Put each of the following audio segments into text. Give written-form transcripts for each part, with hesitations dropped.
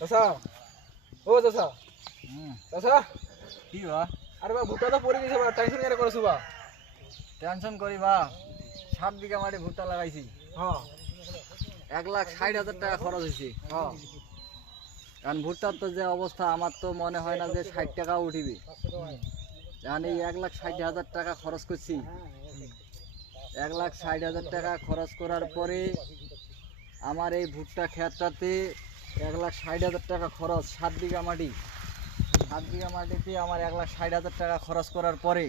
চাচা ও চাচা চাচা কি বা আরে বা ভুট্টা তো পড়ে গেছে বা টেনশন কেন করেছো বা টেনশন করি বা 7 বিঘা মাটি ভুট্টা লাগাইছি হ্যাঁ 1,60,000 টাকা খরচ হয়েছে। হ্যাঁ কারণ ভুট্টার তো যে অবস্থা আমার তো মনে হয় না যে 60 টাকাও উঠিবে। কারণ এই 1,60,000 টাকা খরচ করছি, 1,60,000 টাকা খরচ করার পরে আমার এই ভুট্টা ক্ষেতটাতে 1,60,000 টাকা খরচ, 7 বিঘা মাটি, 7 বিঘা মাটিতে আমার 1,60,000 টাকা খরচ করার পরে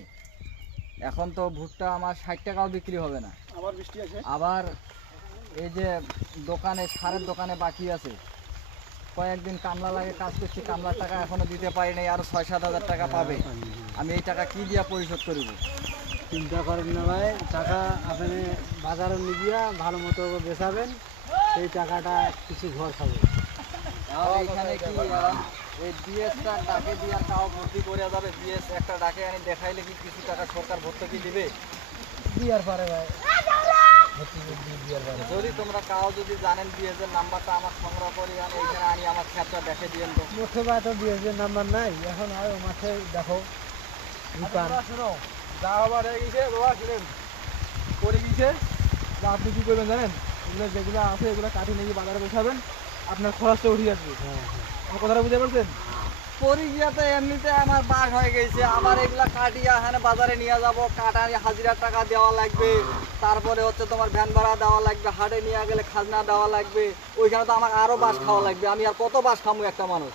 এখন তো ভুট্টা আমার 60 টাকাও বিক্রি হবে না। আবার বৃষ্টি আছে আবার এই যে দোকানে সারের দোকানে বাকি আছে, কয়েকদিন কামলা লাগে কাজ করছি, কামলার টাকা এখনো দিতে পারি নাই, আরো 6-7 হাজার টাকা পাবে। আমি এই টাকা কি দিয়া পরিশোধ করব? চিন্তা করেন না ভাই, টাকা আপনি বাজারে নিয়ে গিয়া ভালো মতো বেচাবেন, সেই টাকাটা কিছু ঘর খাবে। আর এখানে কি এই বিএসটা ডাকে দিয়ে আর তাও ভর্তি করে যাবে? বিএস একটা ডাকে আনি দেখাইলে কি কিছু টাকা সরকার ভর্তুকি দিবে? দিয়ার পারে ভাই, যদি তোমরা কাও যদি জানেন বিএস এর নাম্বারটা আমার সংগ্রহ করি আমি এখানে আনি আমার ক্ষেতটা দেখে দিয়েন তো। মোটে ভাই তো বিএসের নাম্বার নাই, এখন আর মাঠে দেখো দোকান। শোনো যা আবার হয়ে গেছে বাবা, শুনেন পড়ে গেছে বা আপনি কি করবেন জানেন, এগুলো যেগুলো আছে এগুলো কাঠি নিয়ে বাজারে বেচাবেন, আপনার খরচটা উঠে আসবে। আমার কথাটা বুঝতে পারছেন? পরিগিয়াতে এমনিতে আমার বাস হয়ে গেছে, আবার এগুলা কাটিয়া এখানে বাজারে নিয়ে যাব, কাটারি হাজিরার টাকা দেওয়া লাগবে, তারপরে হচ্ছে তোমার ভ্যান ভাড়া দেওয়া লাগবে, হাটে নিয়ে গেলে খাজনা দেওয়া লাগবে, ওইখানে তো আমার আরো বাস খাওয়া লাগবে। আমি আর কত বাস খামু একটা মানুষ?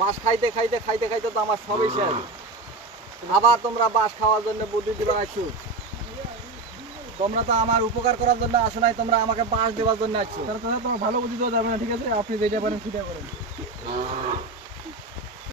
বাস খাইতে খাইতে খাইতে খাইতে তো আমার সবই শেষ। আবার তোমরা বাস খাওয়ার জন্য বুদ্ধি দিবা আছো? তোমরা তো আমার উপকার করার জন্য আসো নাই, তোমরা আমাকে বাস দেওয়ার জন্য আছো। তাহলে তোমার ভালো বুদ্ধি দেওয়া যাবে না, ঠিক আছে? আপনি যেটা পারেন সেটা করেন।